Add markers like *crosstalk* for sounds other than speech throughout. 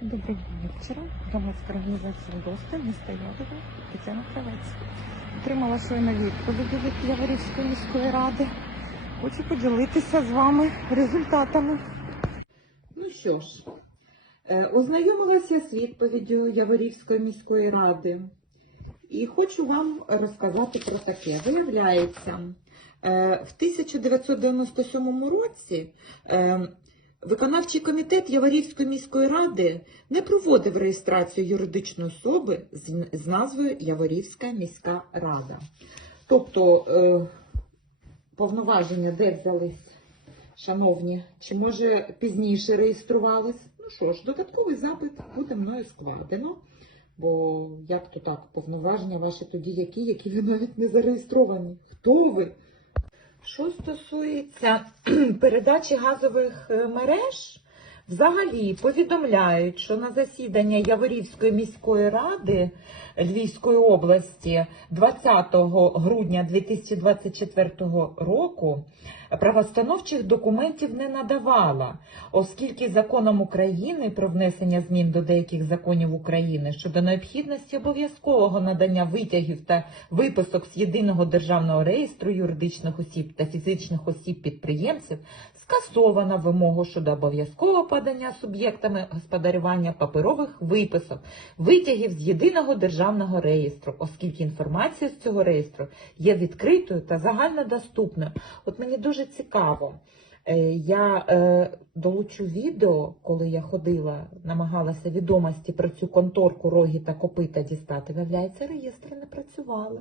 Доброго вечора. Громадська організація ГОСТи, міста Ядова, Тетяна Кравець. Отримала щойно відповіді від Яворівської міської ради. Хочу поділитися з вами результатами. Ну що ж, е, ознайомилася з відповіддю Яворівської міської ради і хочу вам розказати про таке. Виявляється, е, в 1997 році е, виконавчий комітет Яворівської міської ради не проводив реєстрацію юридичної особи з назвою Яворівська міська рада. Тобто е, повноваження де взялись? Шановні, чи може пізніше реєструвались? Ну що ж, додатковий запит буде мною складено. Бо як то так, повноваження ваші тоді які, які ви навіть не зареєстровані? Хто ви? Що стосується *clears throat* передачі газових е, мереж, взагалі повідомляють, що на засідання Яворівської міської ради Львівської області 20 грудня 2024 року правостановчих документів не надавала, оскільки законом України про внесення змін до деяких законів України щодо необхідності обов'язкового надання витягів та виписок з єдиного державного реєстру юридичних осіб та фізичних осіб підприємців скасована вимога щодо обов'язкового подання суб'єктами господарювання паперових виписок, витягів з єдиного державного реєстру, оскільки інформація з цього реєстру є відкритою та загальнодоступною. От мені дуже цікаво. Е, Я е, долучу відео, коли я ходила, намагалася відомості про цю конторку роги та копита дістати. Виявляється, реєстри не працювали.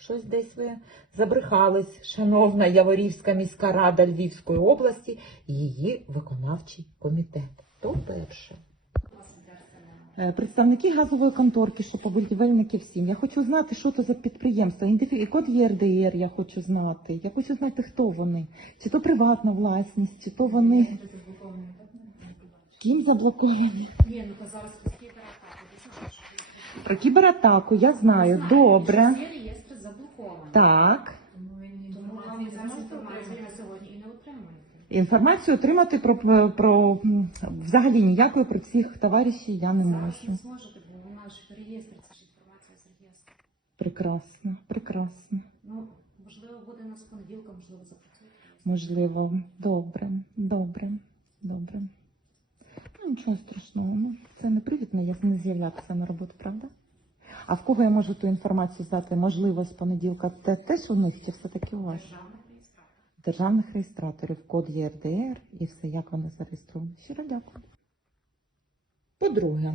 Щось десь ви забрехались, шановна Яворівська міська рада Львівської області і її виконавчий комітет. То перше. Е, Представники газової конторки, що по будівельники всім. Я хочу знати, що це за підприємство. Ідентифі- Код ЄРДР я хочу знати. Я хочу знати, хто вони. Чи то приватна власність, чи то вони ким заблоковані. Ні, ну зараз пустіть атаку. Про кібератаку я знаю. Добре. Так. Тому вам зараз інформацію на сьогодні і не отримуєте. Інформацію отримати про, про взагалі ніякої про цих товаришів я не Зараз можу. не зможете, бо у нас ж реєстр, це ж інформація з реєстру. Прекрасно, прекрасно. Ну, можливо, буде на понеділка, можливо, запрацює. Можливо, добре, добре, добре. Ну, нічого страшного. Ну, це не привід не, не з'являтися на роботу, правда? А в кого я можу ту інформацію здати? Можливо, з понеділка те теж у них чи все-таки у вас? Державних реєстраторів, код ЄРДР і все, як вони зареєстровані. Щиро дякую. По-друге,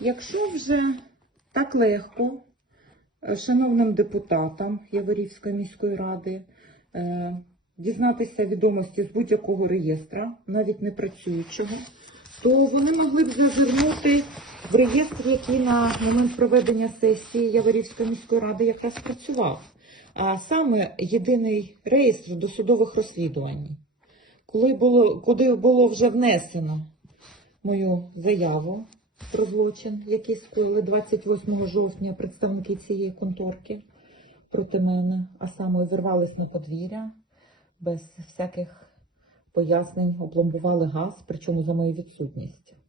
якщо вже так легко е, шановним депутатам Яворівської міської ради е, дізнатися відомості з будь-якого реєстра, навіть не працюючого, то вони могли б зазирнути в реєстр, який на момент проведення сесії Яворівської міської ради якраз працював. А саме єдиний реєстр досудових розслідувань. Коли було, куди було вже внесено мою заяву про злочин, який скоїли 28 жовтня представники цієї конторки проти мене, а саме увірвались на подвір'я без всяких пояснень, опломбували газ, причому за мою відсутність.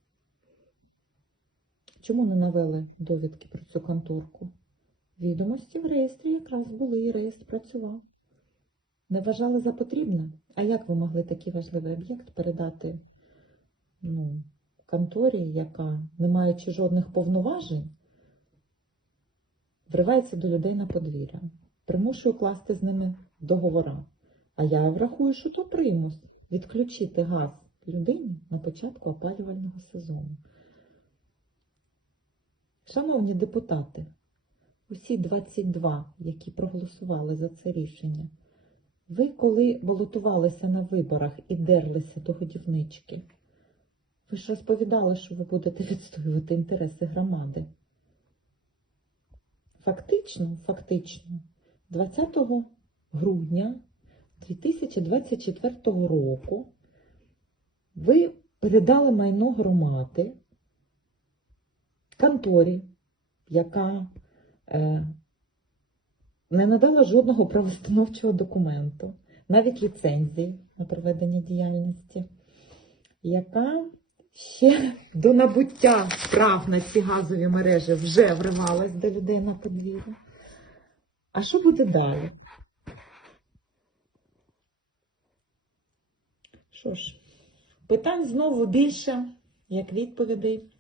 Чому не навели довідки про цю конторку? Відомості в реєстрі якраз були, і реєстр працював. Не вважали за потрібне. А як ви могли такий важливий об'єкт передати ну, конторі, яка, не маючи жодних повноважень, вривається до людей на подвір'я, примушує укласти з ними договора. А я врахую, що то примус відключити газ людині на початку опалювального сезону. Шановні депутати, усі 22, які проголосували за це рішення, ви коли балотувалися на виборах і дерлися до годівнички, ви ж розповідали, що ви будете *laughs* відстоювати інтереси громади. Фактично, фактично, 20 грудня 2024 року ви передали майно громади конторі, яка е, не надала жодного правоустановчого документу, навіть ліцензії на проведення діяльності, яка ще до набуття прав на ці газові мережі вже вривалась до людей на подвір'я. А що буде далі? Що ж, питань знову більше, як відповідей.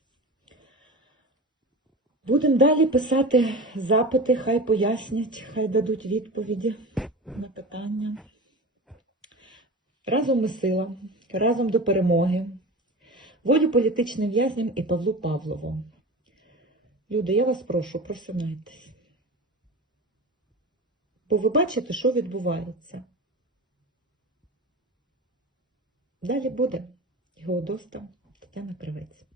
Будемо далі писати запити, хай пояснять, хай дадуть відповіді на питання. Разом ми сила, разом до перемоги. Волю політичним в'язням і Павлу Павлову. Люди, я вас прошу, просинайтесь. Бо ви бачите, що відбувається. Далі буде. Його Тетяна Кривець.